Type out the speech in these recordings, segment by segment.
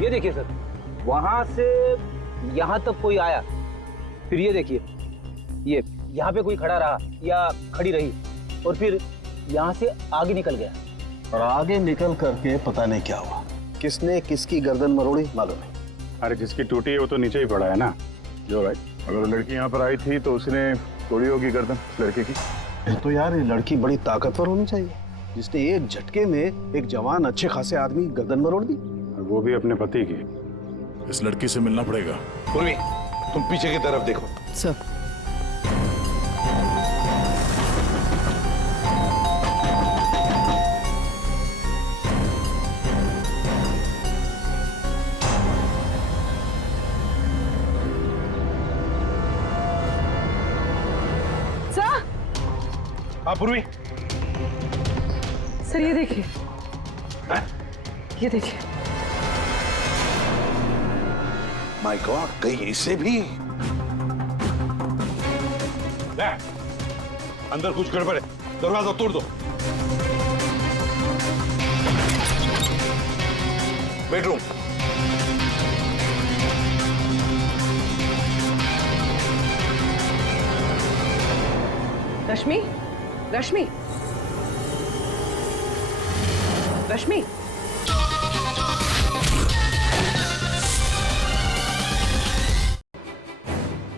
ये देखिए सर, वहां से यहाँ तक कोई आया, फिर ये देखिए, ये यहाँ पे कोई खड़ा रहा या खड़ी रही, और फिर यहाँ से आगे निकल गया। और आगे निकल करके पता नहीं क्या हुआ, किसने किसकी गर्दन मरोड़ी मालूम नहीं। अरे जिसकी टूटी है वो तो नीचे ही पड़ा है ना। जो राइट, अगर लड़की यहाँ पर आई थी तो उसने तोड़ी होगी गर्दन लड़के की। तो यार ये लड़की बड़ी ताकतवर होनी चाहिए, जिसने एक झटके में एक जवान अच्छे खासे आदमी गर्दन मरोड़ दी। और वो भी अपने पति की। इस लड़की से मिलना पड़ेगा। पूर्वी, तुम पीछे की तरफ देखो। सर। हाँ पूर्वी। सर ये देखिए, ये देखिए। माय गॉड, कहीं इसे भी। अंदर कुछ गड़बड़ है, दरवाजा तोड़ दो। बेडरूम। रश्मि, रश्मि, रश्मि।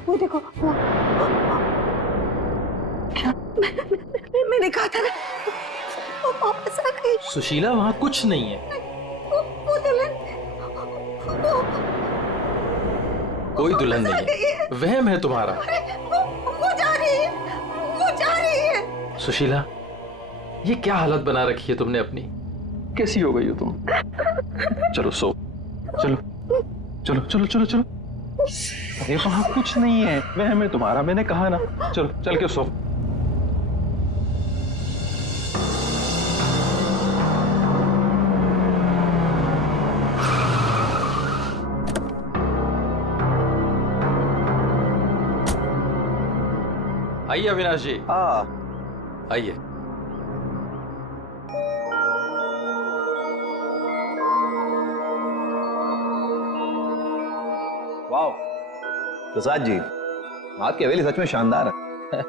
वो देखो, वो क्या? मैंने कहा था ना, वो वापस आ गई। सुशीला वहाँ कुछ नहीं है। वो दुल्हन, कोई दुल्हन नहीं है, वहम है तुम्हारा। वो जा रही है, वो जा रही है। सुशीला, ये क्या हालत बना रखी है तुमने अपनी? कैसी हो गई हो तुम? चलो सो, चलो चलो चलो चलो चलो। अरे वहां कुछ नहीं है, वहम है तुम्हारा, मैंने कहा ना। चलो चल के सो। आइए अविनाश जी, आइए। वाह प्रसाद जी, आपकी हवेली सच में शानदार है।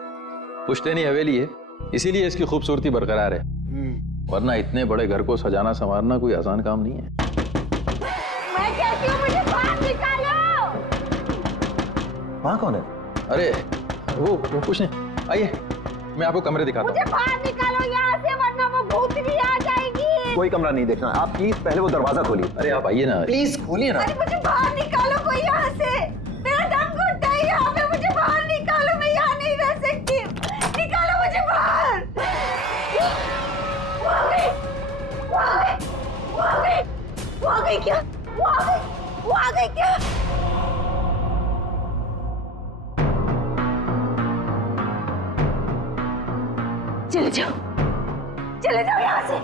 पुश्तैनी हवेली है, इसीलिए इसकी खूबसूरती बरकरार है, वरना इतने बड़े घर को सजाना संवारना कोई आसान काम नहीं है। मैं कहती हूँ मुझे बाहर निकालो। वहाँ कौन है? अरे वो कुछ नहीं, आइए मैं आपको कमरे दिखाता हूँ। मुझे बाहर निकालो यहाँ से, वरना वो भूतनी आ जाएगी। कोई कमरा नहीं देखना, आप प्लीज पहले वो दरवाजा खोलिए। अरे आप आइए ना, प्लीज खोलिए ना। अरे मुझे बाहर निकालो कोई यहाँ से, मेरा दम घुटता है यहाँ पे। मुझे बाहर निकालो, मैं यहाँ नहीं रह सकती। निकालो मुझे बाहर। वो आ गई, वो आ गई, वो आ गई, वो आ गई क्या? वो आ गई, वो आ गई क्या? चले जाओ, चले जाओ यहाँ से।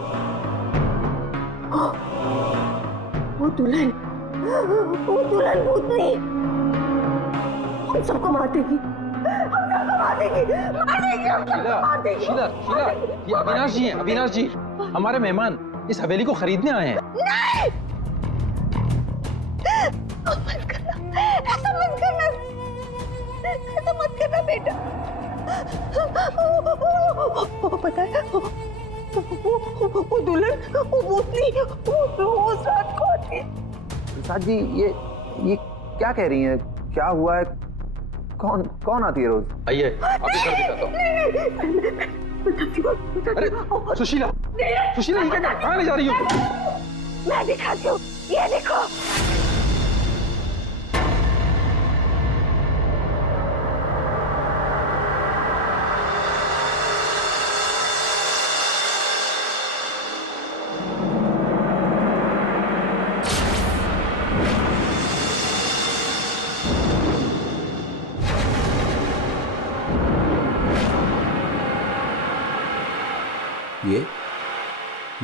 वो दुल्हन भूतनी हम सबको मार देगी, हम सबको मार देगी, मार देगी, हम सबको मार देगी। शीला, शीला, ये अविनाश जी हैं, अविनाश जी, हमारे मेहमान इस हवेली को खरीदने आए हैं। नहीं, मत करना, ऐसा मत करना, ऐसा मत करना बेटा। वो पता है, वो दुल्हन, वो भूतनी, वो रोज रात को आती है। प्रसाद जी, ये क्या कह रही हैं? क्या हुआ है? कौन आती है रोज? आइए आपको घर दिखाता हूँ। अरे सुशीला, सुशीला ये कहाँ ले जा रही हो? मैं दिखाती हूँ, ये देखो।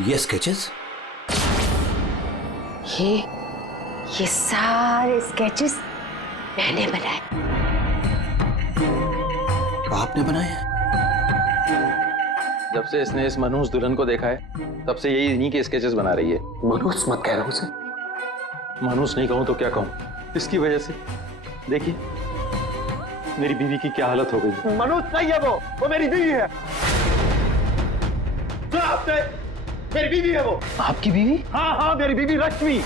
ये स्केचेस, ये सारे स्केचेस मैंने बनाए। आपने बनाए हैं? जब से इसने इस मनहूस दुल्हन को देखा है, तब से यही इन्हीं के स्केचेस बना रही है। मनहूस मत कह रहा उसे। मानूस नहीं कहूं तो क्या कहूं, इसकी वजह से देखिए मेरी बीवी की क्या हालत हो गई। मनुष्य नहीं है वो मेरी बीवी है। सुना आपने? मेरी बीवी है वो। आपकी बीवी? हाँ हाँ, मेरी बीवी रश्मि।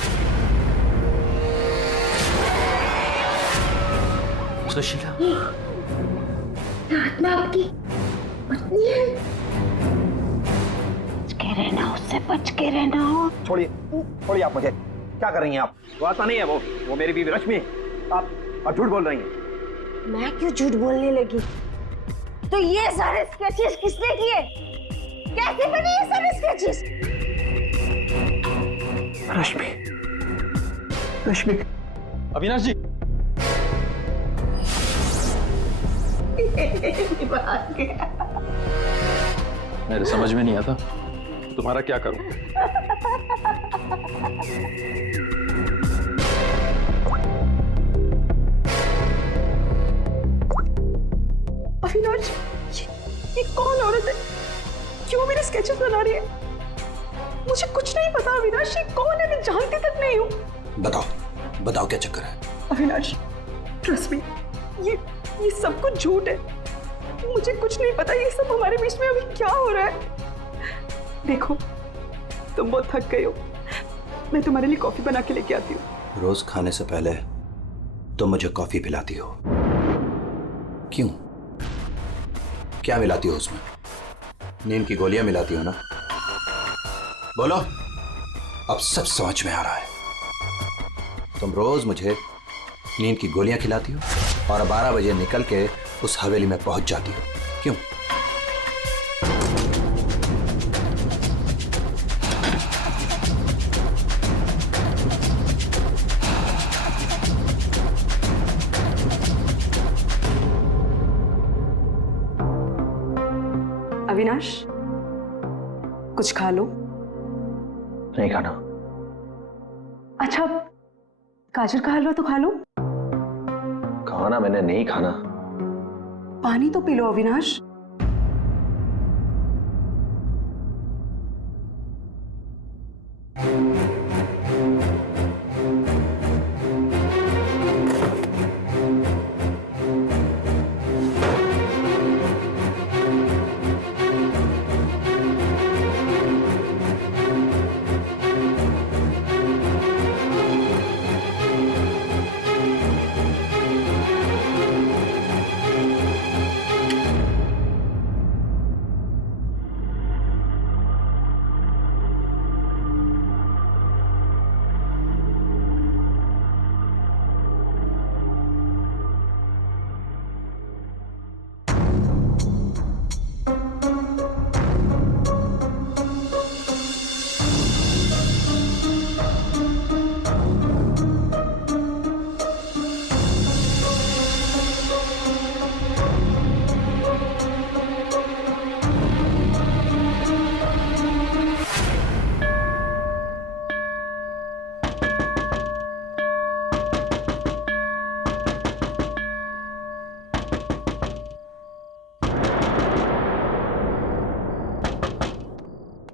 सुशीला, आत्मा आपकी पत्नी है। बच के रहना, उससे बच के रहना। छोड़िए छोड़िए, आप मुझे क्या कर रही हैं आप? वो आत्मा नहीं है वो मेरी बीवी रश्मि है। आप झूठ बोल रही हैं। मैं क्यों झूठ बोलने लगी? तो ये सारे स्केचेस किसने किए? कैसे बने ये सारे स्केचेस? रश्मि। अविनाश जी, मेरे समझ में नहीं आता तुम्हारा क्या करूं। अविनाश, ये कौन औरत है? क्यों मेरे स्केचेस बना रही है? मुझे कुछ नहीं पता अविनाश, ये कौन है? मैं जानती तक नहीं हूँ। बताओ बताओ क्या चक्कर है? अविनाश, ट्रस्ट मी, ये सब कुछ झूठ है। मुझे कुछ नहीं पता ये सब हमारे बीच में अभी क्या हो रहा है। देखो, तुम बहुत थक गए हो, मैं तुम्हारे लिए कॉफी बना के लेके आती हूँ। रोज खाने से पहले तुम मुझे कॉफी पिलाती हो, क्यों? क्या मिलाती हो उसमें? नींद की गोलियां मिलाती हो ना? बोलो, अब सब समझ में आ रहा है। तुम रोज मुझे नींद की गोलियां खिलाती हो और 12 बजे निकल के उस हवेली में पहुंच जाती हो, क्यों? अविनाश, कुछ खा लो। नहीं खाना। अच्छा, गाजर का हलवा तो खा लो। खाना मैंने नहीं खाना। पानी तो पी लो अविनाश।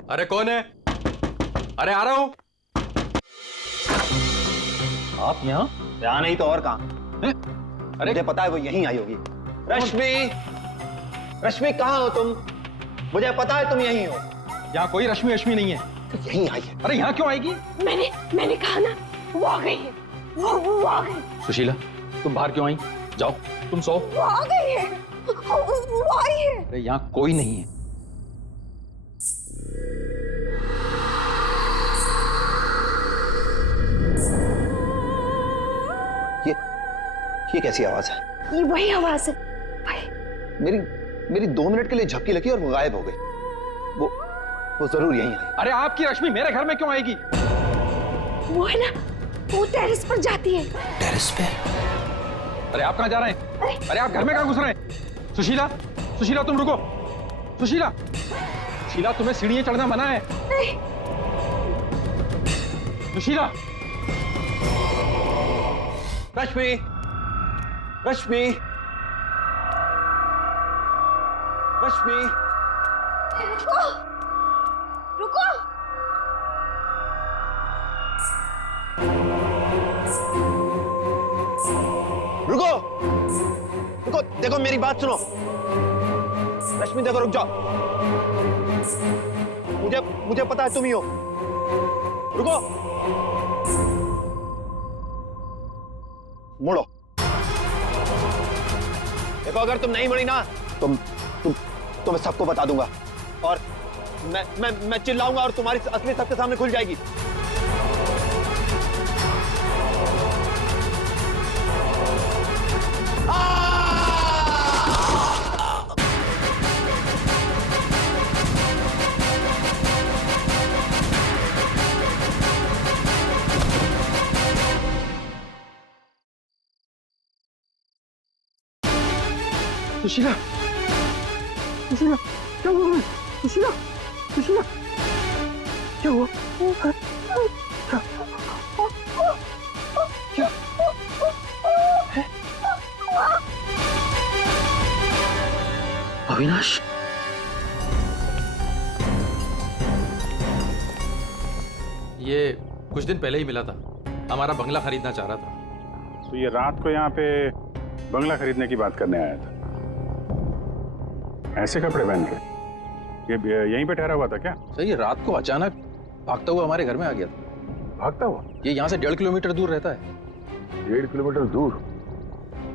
अरे कौन है? अरे आ रहा हूं। आप यहाँ? यहाँ नहीं तो और कहाँ? अरे मुझे पता है वो यहीं आई होगी। रश्मि, रश्मि कहाँ हो तुम? मुझे पता है तुम यहीं हो। यहाँ कोई रश्मि नहीं है। तो यहीं आई है। अरे यहाँ क्यों आएगी? मैंने कहा ना, वो आ गई है। वो आ गई। सुशीला, तुम बाहर क्यों आई? जाओ तुम सो। वो आ गई है। वो आई है। अरे यहाँ कोई नहीं है। ये कैसी आवाज है? ये वही आवाज है। मेरी 2 मिनट के लिए झपकी लगी और वो गायब हो गई। वो जरूर यहीं आई। अरे आपकी रश्मि मेरे घर में क्यों आएगी? वो है ना, वो टेरेस पर जाती है। टेरेस पे? अरे आप कहाँ जा रहे हैं? अरे आप घर में कहाँ घुस रहे हैं? सुशीला तुम रुको। सुशीला तुम्हें सीढ़ियां चढ़ना मना है। नहीं। सुशीला। रश्मि, रश्मि, रश्मि, रुको। देखो मेरी बात सुनो। रश्मि देखो, रुक जाओ। मुझे पता है तुम ही हो। रुको, मुड़ो। देखो अगर तुम नहीं मुड़ी ना तो मैं सबको बता दूंगा और मैं चिल्लाऊंगा और तुम्हारी असली सबके सामने खुल जाएगी। सुशीला, सुशीला, क्या हुआ? सुशीला, सुशीला, क्या हुआ? क्या? अविनाश, ये कुछ दिन पहले ही मिला था। हमारा बंगला खरीदना चाह रहा था। तो ये रात को यहाँ पे बंगला खरीदने की बात करने आया था। ऐसे कपड़े पहन के ये यहीं पे ठहरा हुआ था क्या? सर ये रात को अचानक भागता हुआ हमारे घर में आ गया था। भागता हुआ? ये यहाँ से 1.5 किलोमीटर दूर रहता है। 1.5 किलोमीटर दूर?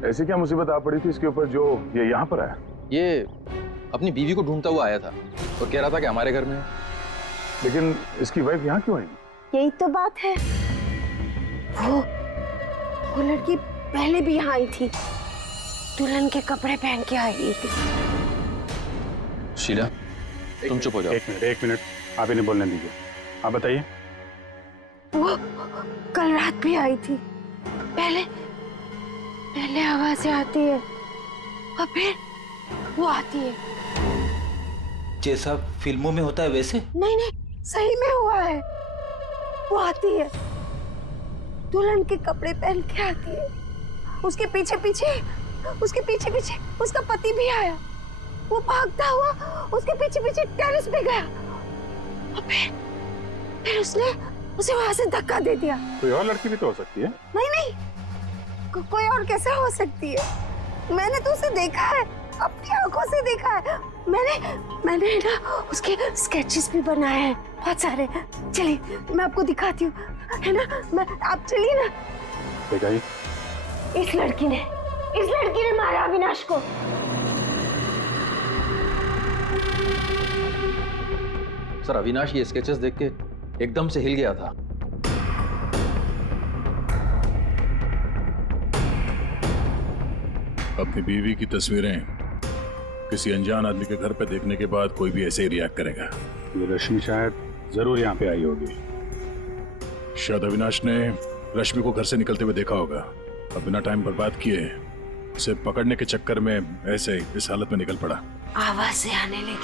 ऐसी क्या मुसीबत आ पड़ी थी इसके ऊपर जो ये यहाँ पर आया? ये अपनी बीवी को ढूंढता हुआ आया था और कह रहा था कि हमारे घर में है। लेकिन इसकी वाइफ यहाँ क्यों आई? यही तो बात है। वो लड़की पहले भी यहाँ आई थी, दुल्हन के कपड़े पहन के आई थी। शीला, तुम चुप हो जाओ। एक मिनट, आप इन्हें बोलने दीजिए। आप बताइए। वो कल रात भी आई थी। पहले आवाजें आती है और फिर वो आती है। जैसा फिल्मों में होता है वैसे? नहीं, सही में हुआ है। वो आती है, दुल्हन के कपड़े पहन के आती है। उसके पीछे पीछे उसका पति भी आया। वो भागता हुआ उसके पीछे पीछे टेरेस पे गया और फिर उसने उसे वहां से धक्का दे दिया। कोई और लड़की भी तो हो सकती है। नहीं, कोई और कैसे हो सकती है? मैंने तो उसे देखा है, अपनी आंखों से देखा है। मैंने ना उसके स्केचेस भी बनाए हैं बहुत सारे। चलिए मैं आपको दिखाती हूँ, है ना? आप चलिए ना। दिखाइए। इस लड़की ने मारा अविनाश को। सर अविनाश ये स्केचेस देख के एकदम से हिल गया था। अपनी बीवी की तस्वीरें किसी अनजान आदमी के घर पे देखने के बाद कोई भी ऐसे ही रिएक्ट करेगा। ये रश्मि शायद जरूर यहाँ पे आई होगी। शायद अविनाश ने रश्मि को घर से निकलते हुए देखा होगा और बिना टाइम बर्बाद किए उसे पकड़ने के चक्कर में ऐसे इस हालत में निकल पड़ा। आवाजें आने लगी,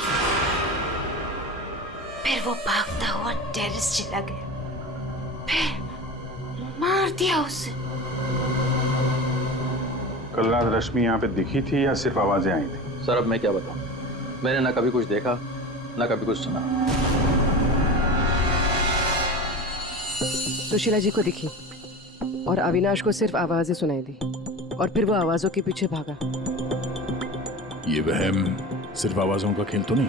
फिर वो भागता हुआ टेरेस चला गया, फिर मार दिया उसे। कल रात रश्मि यहाँ पे दिखी थी या सिर्फ आवाजें आई थी? सर अब मैं क्या बताऊं, मैंने ना कभी कुछ देखा ना कभी कुछ सुना। सुशीला जी को दिखी और अविनाश को सिर्फ आवाजें सुनाई दी और फिर वो आवाजों के पीछे भागा। ये वहम सिर्फ आवाजों का खेल तो नहीं?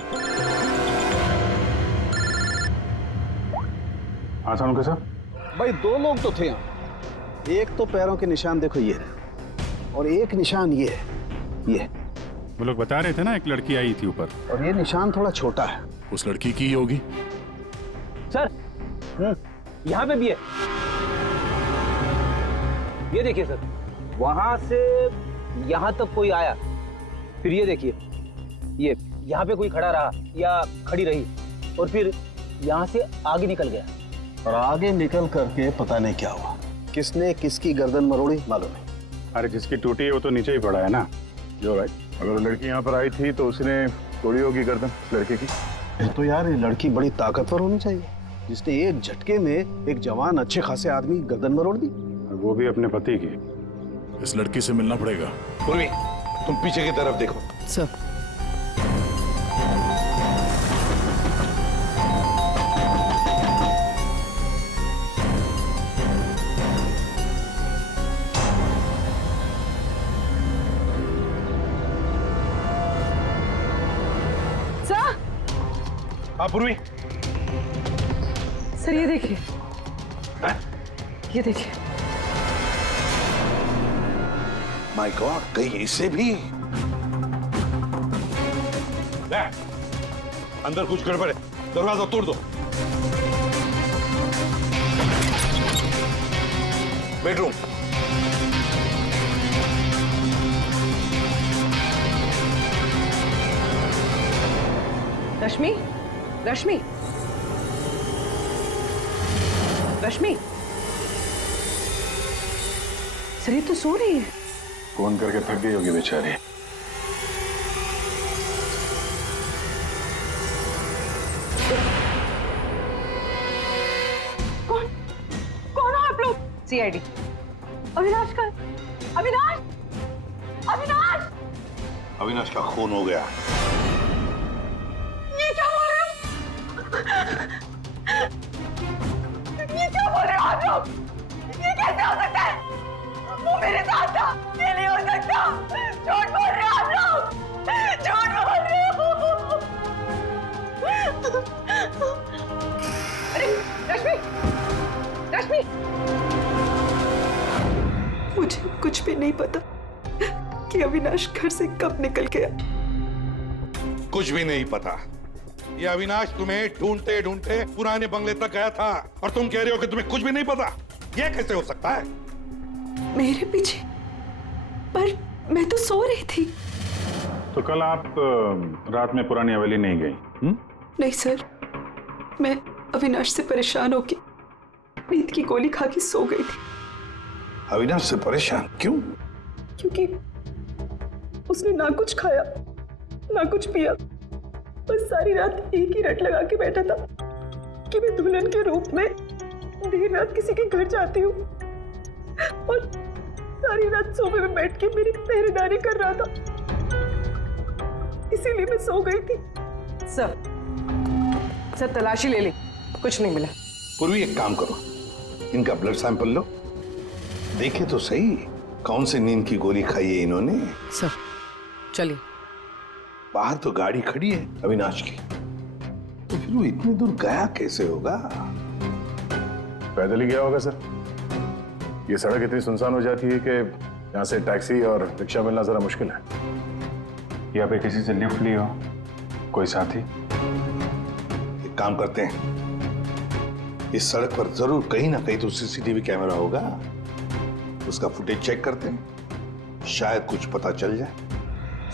हाँ सानुका साहब। भाई 2 लोग तो थे यहाँ। एक तो पैरों के निशान देखो ये है और एक निशान ये है, ये। वो लोग बता रहे थे ना एक लड़की आई थी ऊपर, और ये निशान थोड़ा छोटा है। उस लड़की की ही होगी। सर यहाँ पे भी है। ये देखिए सर, वहां से यहाँ तक कोई आया, फिर ये देखिए, ये यहाँ पे कोई खड़ा रहा या खड़ी रही और फिर यहाँ से आगे निकल गया। और आगे निकल करके पता नहीं क्या हुआ, किसने किसकी गर्दन मरोड़ी मालूम नहीं। अरे जिसकी टूटी है वो तो नीचे ही पड़ा है ना। जो राइट, अगर वो लड़की यहाँ पर आई थी तो उसने तोड़ी होगी गर्दन लड़के की। तो यार ये लड़की बड़ी ताकतवर होनी चाहिए जिसने एक झटके में एक जवान अच्छे खासे आदमी गर्दन मरोड़ दी, और वो भी अपने पति की। इस लड़की से मिलना पड़ेगा। उर्मी, तुम पीछे की तरफ देखो। सर हाँ पूर्वी, सर ये देखिए, ये देखिए। माय गॉड, कहीं इसे भी? ले, अंदर कुछ गड़बड़ है, दरवाजा तोड़ दो। बेडरूम, रश्मि, रश्मि, रश्मि, सर ये तो सो रही है। फोन करके थक गई होगी बेचारी। कौन हो आप लोग? सीआईडी। अविनाश का, अविनाश, अविनाश! अविनाश का खून हो गया। ये क्या बोल रहे हो? ये क्या बोल रहे हो आप लोग? ये कैसे हो सकता है? वो मेरे साथ था, ये नहीं हो सकता। झूठ बोल रहे हो आप लोग, झूठ बोल रहे हो। अरे रश्मि, रश्मि, मुझे कुछ भी नहीं पता कि अविनाश घर से कब निकल गया। कुछ भी नहीं पता। ये अविनाश तुम्हें ढूंढते ढूंढते पुराने बंगले तक गया था और तुम कह रहे हो कि तुम्हें कुछ भी नहीं पता। ये कैसे हो सकता है? मेरे पीछे? पर मैं तो सो रही थी। तो कल आप रात में पुरानी हवेली नहीं गई? नहीं सर, मैं अविनाश से परेशान होके नींद की गोली खा के सो गई थी। अविनाश से परेशान क्यों? क्योंकि उसने ना कुछ खाया ना कुछ पिया, बस सारी रात एक ही रट लगा के बैठा था कि मैं दुल्हन के रूप में देर रात किसी के घर जाती हूँ, और सारी रात सोफे में बैठ के मेरी पहरेदारी कर रहा था। इसीलिए मैं सो गई थी। सर तलाशी ले ली, कुछ नहीं मिला। पूर्वी एक काम करो, इनका ब्लड सैंपल लो, देखे तो सही कौन सी नींद की गोली खाई है इन्होंने। सर चलिए। बाहर तो गाड़ी खड़ी है अविनाश की, तो फिर वो इतनी दूर गया कैसे होगा? पैदल ही गया होगा सर। ये सड़क इतनी सुनसान हो जाती है कि यहाँ से टैक्सी और रिक्शा मिलना जरा मुश्किल है। या पे किसी से लिफ्ट ली हो, कोई साथी? एक काम करते हैं, इस सड़क पर जरूर कहीं ना कहीं तो सीसीटीवी कैमरा होगा, उसका फुटेज चेक करते हैं, शायद कुछ पता चल जाए।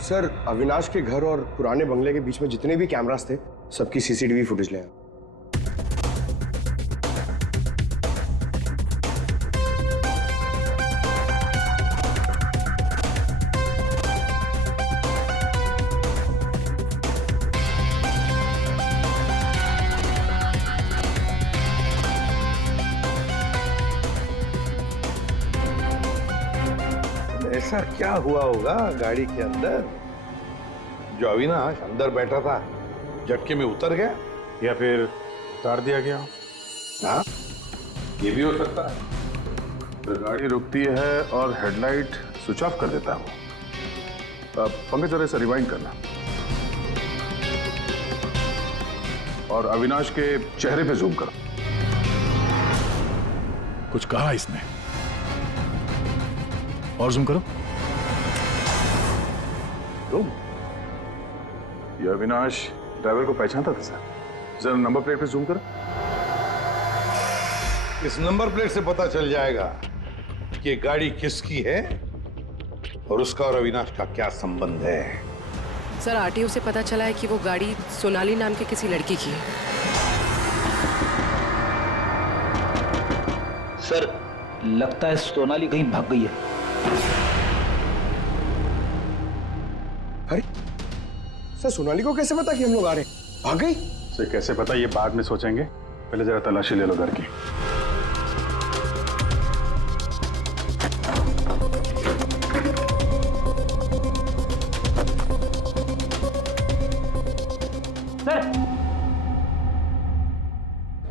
सर अविनाश के घर और पुराने बंगले के बीच में जितने भी कैमरास थे सबकी सीसीटीवी फुटेज ले आए। ऐसा क्या हुआ होगा गाड़ी के अंदर जो अविनाश अंदर बैठा था झटके में उतर गया? या फिर उतार दिया गया? हाँ, ये भी हो सकता है। तो गाड़ी रुकती है और हेडलाइट स्विच ऑफ कर देता हूँ। पंकज जरा इसे रिवाइंड करना और अविनाश के चेहरे पे जूम करो। कुछ कहा इसने? और जूम करो। तुम ये अविनाश ड्राइवर को पहचानता था सर? जरा नंबर प्लेट पे जूम करो। इस नंबर प्लेट से पता चल जाएगा कि ये गाड़ी किसकी है और उसका और अविनाश का क्या संबंध है। सर आरटीओ से पता चला है कि वो गाड़ी सोनाली नाम के किसी लड़की की है। सर लगता है सोनाली कहीं भाग गई है। अरे सर सोनाली को कैसे पता कि हम लोग आ रहे हैं? भाग गई? से कैसे पता, ये बाद में सोचेंगे, पहले जरा तलाशी ले लो घर की। सर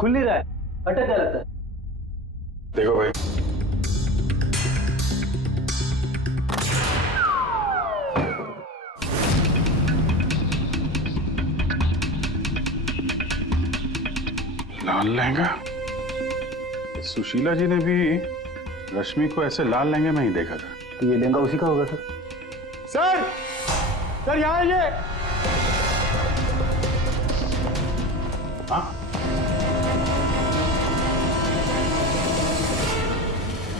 खुल नहीं रहा है, अटक गया लगता है। देखो भाई, लाल लहंगा? सुशीला जी ने भी रश्मि को ऐसे लाल लहंगे में ही देखा था। तो ये लहंगा उसी का होगा सर। सर सर यहाँ आइए। हाँ?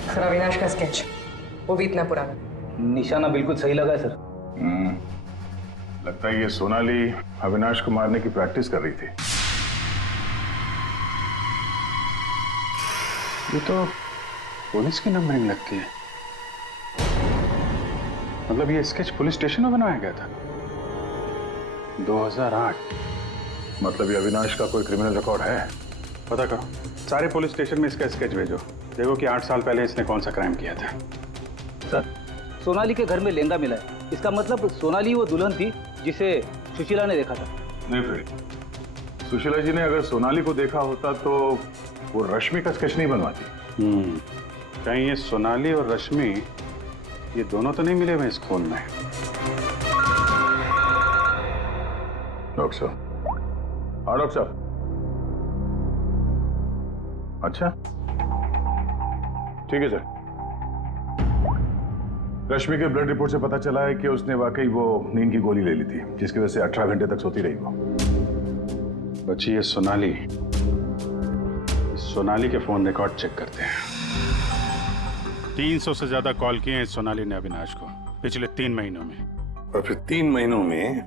सर अविनाश का स्केच, वो भी इतना पुराना। निशाना बिल्कुल सही लगा है सर। लगता है ये सोनाली अविनाश को मारने की प्रैक्टिस कर रही थी। ये तो पुलिस की नंबरिंग लगती है। मतलब ये स्केच पुलिस स्टेशन में बनाया गया था 2008। मतलब ये अविनाश का कोई क्रिमिनल रिकॉर्ड है? पता करो, सारे पुलिस स्टेशन में इसका स्केच भेजो, देखो कि 8 साल पहले इसने कौन सा क्राइम किया था। सर सोनाली के घर में लहंगा मिला है, इसका मतलब सोनाली वो दुल्हन थी जिसे सुशीला ने देखा था। नहीं फिर सुशीला जी ने अगर सोनाली को देखा होता तो वो रश्मि का स्केच नहीं बनवाती। कहीं ये सोनाली और रश्मि ये दोनों तो नहीं मिले हुए इस खून में? डॉक्टर साहब। हाँ डॉक्टर साहब। अच्छा ठीक है सर। रश्मि के ब्लड रिपोर्ट से पता चला है कि उसने वाकई वो नींद की गोली ले ली थी, जिसकी वजह से 18 घंटे तक सोती रही वो। बच्ची ये सोनाली के फोन रिकॉर्ड चेक करते हैं। 300 से ज्यादा कॉल किए हैं सोनाली ने अविनाश को पिछले 3 महीनों में। और फिर 3 महीनों में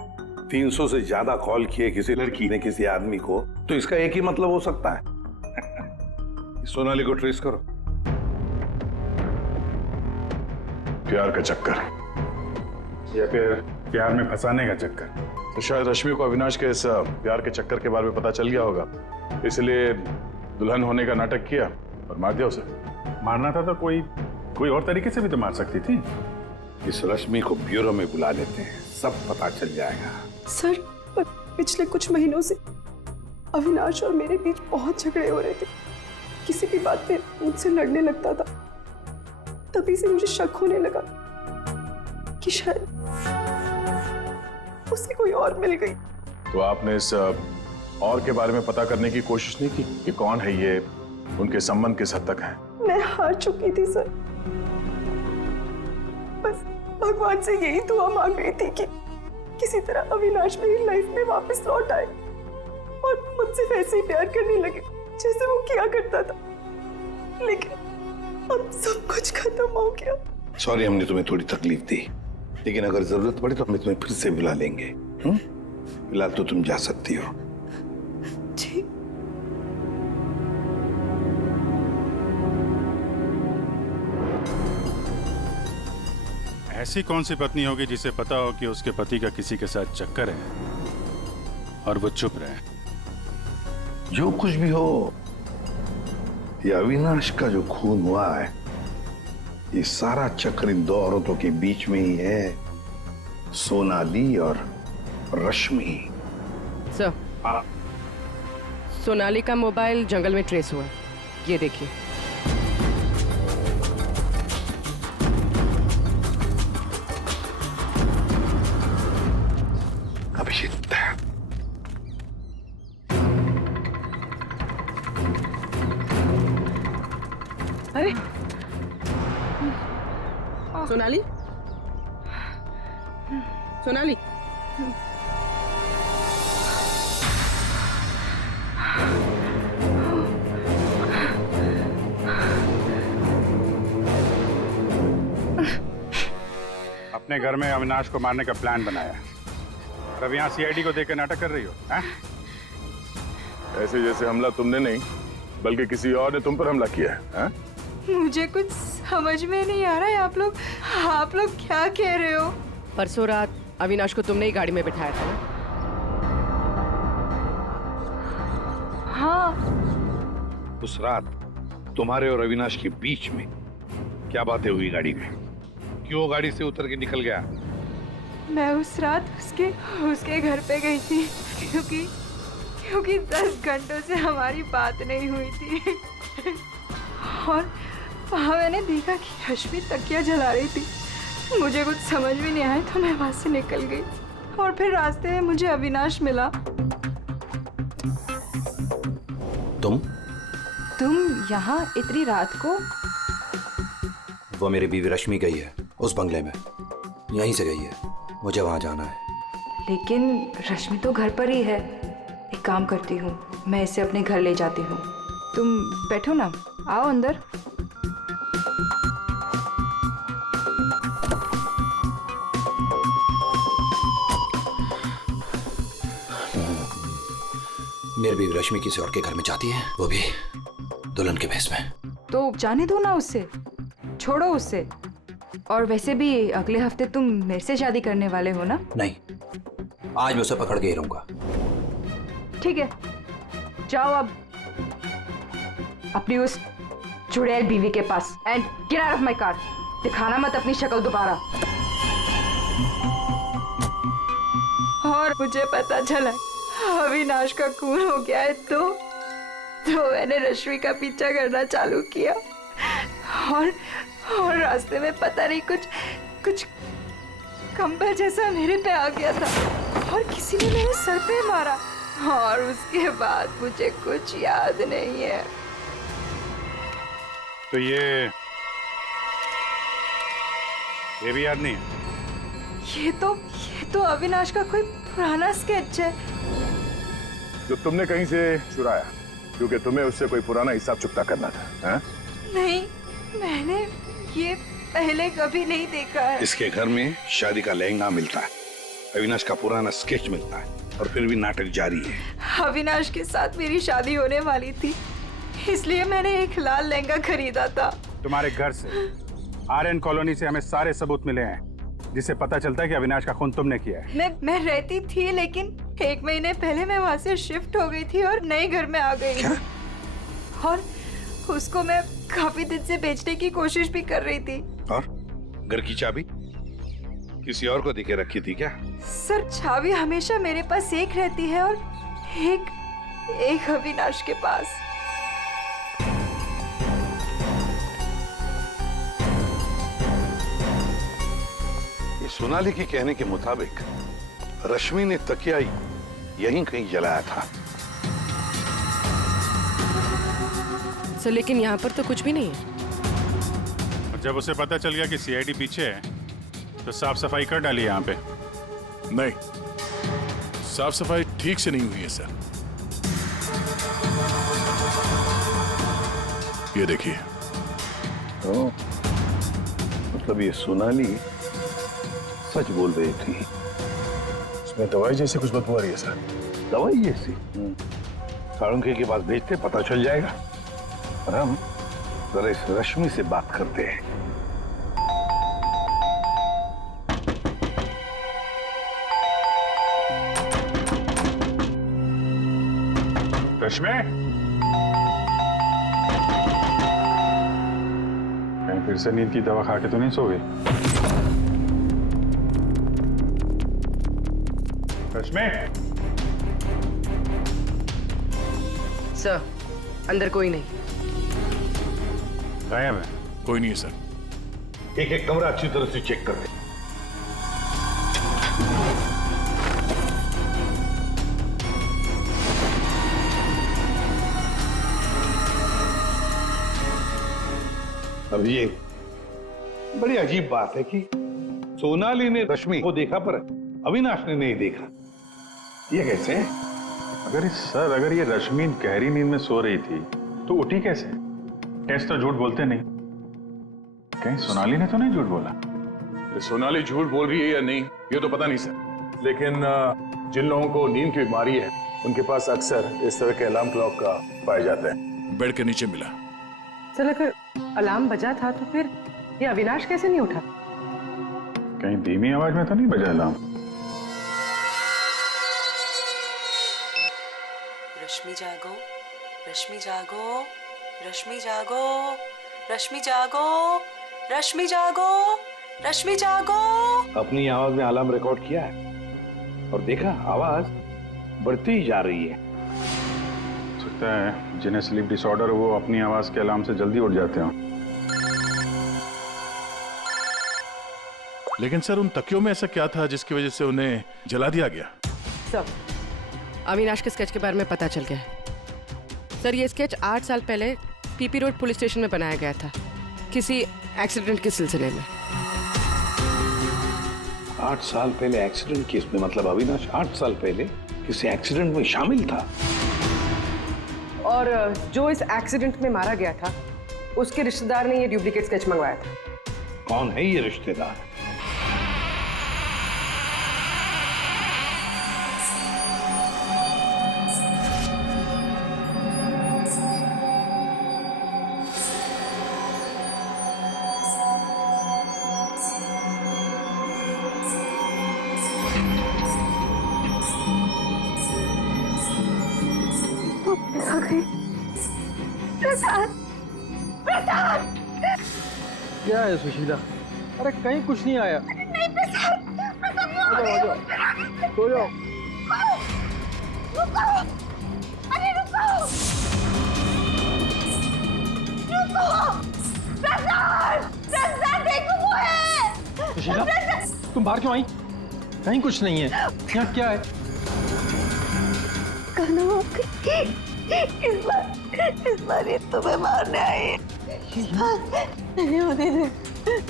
300 से ज्यादा कॉल किए किसी लड़की ने किसी आदमी को, तो इसका एक ही मतलब हो सकता है सोनाली को ट्रेस करो। प्यार का चक्कर या फिर प्यार में फंसाने का चक्कर। तो शायद रश्मि को अविनाश के इस प्यार के चक्कर के बारे में पता चल गया होगा, इसलिए दुल्हन होने का नाटक किया और मार दिया उसे। मारना था तो कोई और तरीके से भी तो मार सकती थी। इस रश्मि को ब्यूरो में बुला लेते हैं, सब पता चल जाएगा। सर पिछले कुछ महीनों से अविनाश और मेरे बीच बहुत झगड़े हो रहे थे। किसी भी बात पे मुझसे लड़ने लगता था। तभी से मुझे शक होने लगा कि शायद उसे कोई और मिल गई। तो आपने इस और के बारे में पता करने की कोशिश नहीं की कि कौन है ये, उनके संबंध किस हद तक है? मैं हार चुकी थी सर। बस भगवान से यही दुआ मांग रही थी कि किसी तरह अविनाश मेरी लाइफ में वापस लौट आए और मुझसे वैसे ही प्यार करने लगे जैसे वो किया करता था। लेकिन अब सब कुछ खत्म हो गया। सॉरी हमने तुम्हें थोड़ी तकलीफ दी, लेकिन अगर जरूरत पड़े तो हम तुम्हें फिर से बुला लेंगे। फिलहाल तो तुम जा सकती हो। जी। ऐसी कौन सी पत्नी होगी जिसे पता हो कि उसके पति का किसी के साथ चक्कर है और वो चुप रहे? जो कुछ भी हो, ये अविनाश का जो खून हुआ है, ये सारा चक्कर इन 2 औरतों के बीच में ही है, सोनाली और रश्मि। सर सोनाली का मोबाइल जंगल में ट्रेस हुआ, ये देखिए। अभिषेक अरे सोनाली, सोनाली अपने घर में अविनाश को मारने का प्लान बनाया और अब यहाँ सीआईडी को देकर नाटक कर रही हो? ऐसे जैसे हमला तुमने नहीं बल्कि किसी और ने तुम पर हमला किया है? मुझे कुछ समझ में नहीं आ रहा है। आप लोग क्या कह रहे हो? परसों रात अविनाश को तुमने ही गाड़ी में बिठाया था ना? हाँ। उस रात तुम्हारे और अविनाश के बीच में क्या बातें हुई गाड़ी में? क्यों गाड़ी से उतर के निकल गया? मैं उस रात उसके घर पे गई थी क्योंकि 10 घंटों से हमारी बात नहीं हुई थी और वहाँ मैंने देखा कि रश्मि तकिया जला रही थी। मुझे कुछ समझ में नहीं आया तो मैं वहाँ से निकल गई और फिर रास्ते में मुझे अविनाश मिला। तुम यहाँ इतनी रात को? वो मेरी बीवी रश्मि गई है उस बंगले में, यहीं से गई है। मुझे वहां जाना है। लेकिन रश्मि तो घर पर ही है। एक काम करती हूँ, मैं इसे अपने घर ले जाती हूँ। तुम बैठो ना, आओ अंदर। मेरी बीवी रश्मि किसी और के घर में जाती है, वो भी दुल्हन के भेष में। तो जाने दो ना उससे, छोड़ो उससे। और वैसे भी अगले हफ्ते तुम मेरे से शादी करने वाले हो ना? नहीं, आज मैं उसे पकड़ के ही रहूंगा। ठीक है, जाओ अब अपनी उस चुड़ैल बीवी के पास and get out of my car. दिखाना मत अपनी शक्ल दोबारा। और मुझे पता चला अविनाश का खून हो गया है तो मैंने रश्मि का पीछा करना चालू किया और रास्ते में पता नहीं कुछ कंबल जैसा मेरे पे आ गया था और किसी ने मेरे सर पे मारा और उसके बाद मुझे कुछ याद नहीं है। तो ये भी याद नहीं है? ये तो अविनाश का कोई पुराना स्केच है जो तुमने कहीं से चुराया, क्योंकि तुम्हें उससे कोई पुराना हिसाब चुकता करना था। है? नहीं, मैंने ये पहले कभी नहीं देखा है। इसके घर में शादी का लहंगा मिलता है, अविनाश का पुराना स्केच मिलता है और फिर भी नाटक जारी है। अविनाश के साथ मेरी शादी होने वाली थी, इसलिए मैंने एक लाल लहंगा खरीदा था। तुम्हारे घर से, आर्यन कॉलोनी से हमें सारे सबूत मिले हैं जिससे पता चलता है कि अविनाश का खून तुमने किया है। मैं रहती थी, लेकिन 1 महीने पहले मैं वहाँ से शिफ्ट हो गई थी और नए घर में आ गई। और उसको मैं काफी दिन से बेचने की कोशिश भी कर रही थी। और घर की चाबी किसी और को देके रखी थी क्या? सर, चाबी हमेशा मेरे पास एक रहती है और एक अविनाश के पास। ये सोनाली के कहने के मुताबिक रश्मि ने तकिया यहीं कहीं जलाया था। सर, लेकिन यहाँ पर तो कुछ भी नहीं है। और जब उसे पता चल गया कि सीआईडी पीछे है तो साफ सफाई कर डाली यहाँ पे। नहीं, साफ सफाई ठीक से नहीं हुई है सर। ये देखिए। मतलब ये सोनाली सच बोल रही थी। इसमें दवाई जैसी कुछ बदबू आ रही है सर। दवाई जैसी? साळुंखे के पास भेजते, पता चल जाएगा। और हम जरा इस रश्मि से बात करते हैं। रश्मि, कहीं फिर से नींद की दवा खा के तो नहीं सो गई? रश्मि, सर, अंदर कोई नहीं। गायब है? कोई नहीं है सर। एक एक कमरा अच्छी तरह से चेक कर ले। अब ये बड़ी अजीब बात है कि सोनाली ने रश्मि को देखा पर अविनाश ने नहीं देखा। ये कैसे? अगर ये रश्मि गहरी नींद में सो रही थी तो उठी कैसे? टेस्ट तो झूठ बोलते नहीं। कहीं सोनाली ने तो नहीं झूठ बोला? ये सोनाली झूठ बोल रही है या नहीं ये तो पता नहीं सर, लेकिन जिन लोगों को नींद की बीमारी है उनके पास अक्सर इस तरह के अलार्म क्लॉक का पाया जाता है। बेड के नीचे मिला। सर, अगर अलार्म बजा था तो फिर ये अविनाश कैसे नहीं उठा? कहीं धीमी आवाज में तो नहीं बजा अलार्म? रश्मि जागो, रश्मि जागो, रश्मि जागो, रश्मि जागो, रश्मि जागो, रश्मि जागो। अपनी आवाज में अलार्म रिकॉर्ड किया है और देखा आवाज बढ़ती ही जा रही है। सकता है जिन्हें स्लीप डिसऑर्डर वो अपनी आवाज के अलार्म से जल्दी उठ जाते हो। लेकिन सर, उन तकियों में ऐसा क्या था जिसकी वजह से उन्हें जला दिया गया? सर, अविनाश के स्केच के बारे में पता चल गया है। सर ये स्केच 8 साल पहले पीपी रोड पुलिस स्टेशन में बनाया गया था, किसी एक्सीडेंट के सिलसिले में। 8 साल पहले एक्सीडेंट केस में, मतलब अविनाश 8 साल पहले किसी एक्सीडेंट में शामिल था। और जो इस एक्सीडेंट में मारा गया था उसके रिश्तेदार ने ये डुप्लीकेट स्केच मंगवाया था। कौन है ये रिश्तेदार? क्या है सुशीला? अरे कहीं कुछ नहीं आया। आ जाओ, सो जाओ। अरे रुको, देखो वो है। सुशीला, तुम बाहर क्यों आई? कहीं कुछ नहीं है। यहाँ क्या है? इस बार ये तुम्हें मारने आई है। नहीं होने दे,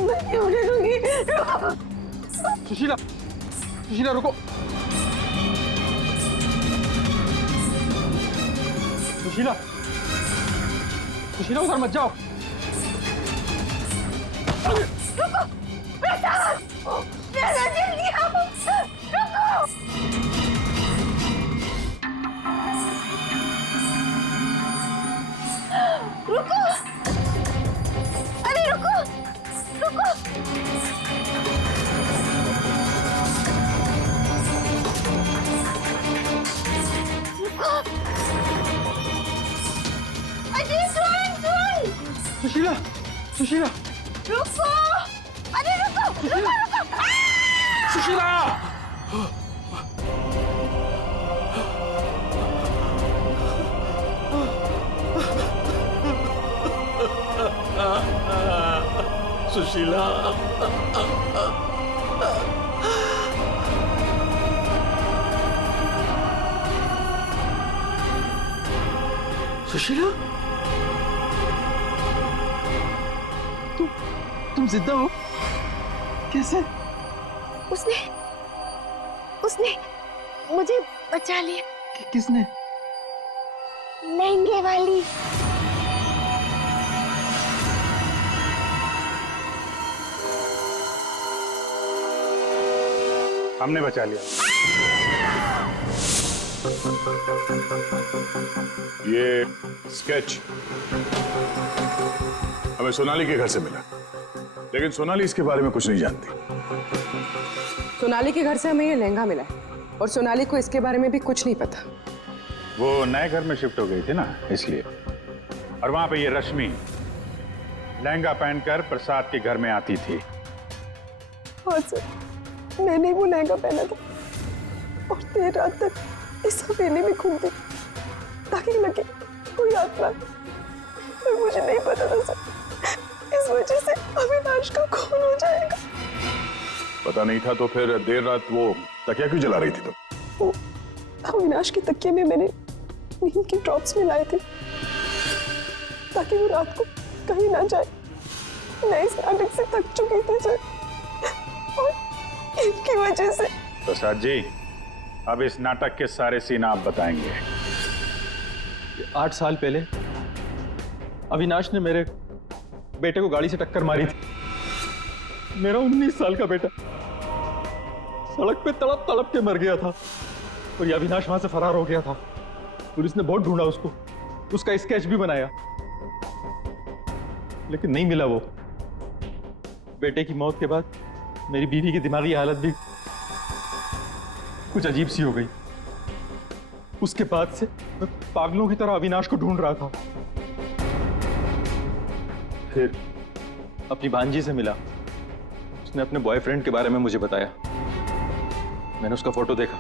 मैं नहीं होने दूंगी। सुशीला, सुशीला रुको। सुशीला, सुशीला उधर मत जाओ। रुको, प्रसाद, जल्दी आओ, रुको। रुको, अरे रुको, रुको। रुको, अरे सुन। सुशीला, सुशीला, रुको, अरे रुको, रुको, रुको। सुशीला! सुशीला, सुशीला, तुम जिंदा हो? कैसे? उसने मुझे बचा लिया। किसने? लहंगे वाली। हमने बचा लिया। ये स्केच हमें सोनाली के घर से मिला, लेकिन सोनाली इसके बारे में कुछ नहीं जानती। सोनाली के घर से हमें ये लहंगा मिला है और सोनाली को इसके बारे में भी कुछ नहीं पता। वो नए घर में शिफ्ट हो गई थी ना, इसलिए। और वहां पे ये रश्मि लहंगा पहनकर प्रसाद के घर में आती थी। हाँ सर, मैंने वो लहंगा पहना था और देर रात तक इस हवेली में घूमती ताकि लगे कोई आत्मा, पर मुझे नहीं पता था सर इस वजह से अविनाश का खून हो जाएगा। पता नहीं था तो फिर देर रात वो तकिया क्यों जला रही थी? वो अविनाश के तकिए में मैंने नींद के ड्रॉप्स मिलाए थे ताकि वो रात को कहीं ना जाए। मैं इस नाटक से थक चुकी थी सर और इनकी वजह से। प्रसाद जी, अब इस नाटक के सारे सीन आप बताएंगे। 8 साल पहले अविनाश ने मेरे बेटे को गाड़ी से टक्कर मारी थी। मेरा 19 साल का बेटा सड़क पे तड़प तड़प के मर गया था और ये अविनाश वहां से फरार हो गया था। पुलिस ने बहुत ढूंढा उसको, उसका स्केच भी बनाया, लेकिन नहीं मिला वो। बेटे की मौत के बाद मेरी बीवी की दिमागी हालत भी कुछ अजीब सी हो गई। उसके बाद से मैं पागलों की तरह अविनाश को ढूंढ रहा था। फिर अपनी भांजी से मिला, उसने अपने बॉयफ्रेंड के बारे में मुझे बताया। मैंने उसका फोटो देखा,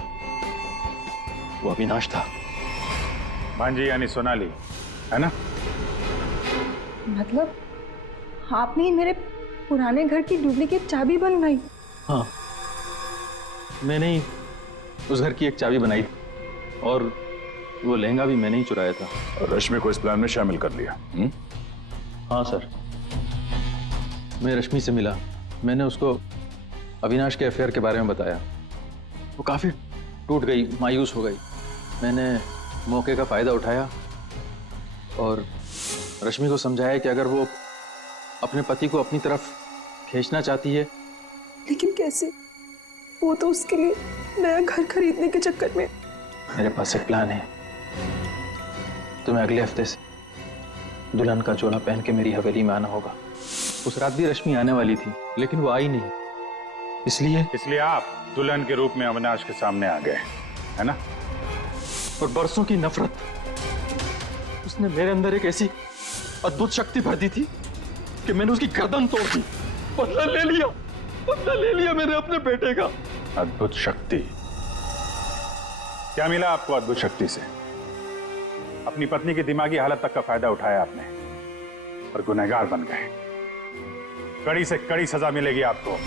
वो अविनाश था। भांजी यानी सोनाली, है ना? मतलब आपने मेरे पुराने घर की डुप्लीकेट चाबी बनवाई? हाँ, मैंने ही उस घर की एक चाबी बनाई थी और वो लहंगा भी मैंने ही चुराया था। और रश्मि को इस प्लान में शामिल कर लिया। हाँ सर, मैं रश्मि से मिला, मैंने उसको अविनाश के अफेयर के बारे में बताया। वो काफ़ी टूट गई, मायूस हो गई। मैंने मौके का फ़ायदा उठाया और रश्मि को समझाया कि अगर वो अपने पति को अपनी तरफ खींचना चाहती है। लेकिन कैसे? वो तो उसके लिए नया घर खरीदने के चक्कर में। मेरे पास एक प्लान है। तुम्हें अगले हफ्ते से दुल्हन का चोला पहन के मेरी हवेली में आना होगा। उस रात भी रश्मि आने वाली थी, लेकिन वो आई नहीं। इसलिए आप दुल्हन के रूप में अविनाश के सामने आ गए, है ना? और बरसों की नफरत, उसने मेरे अंदर एक ऐसी अद्भुत शक्ति भर दी थी कि मैंने उसकी गर्दन तोड़ दी। बदला ले लिया मैंने अपने बेटे का। अद्भुत शक्ति? क्या मिला आपको अद्भुत शक्ति से? अपनी पत्नी की दिमागी हालत तक का फायदा उठाया आपने और गुनहगार बन गए। कड़ी से कड़ी सजा मिलेगी आपको।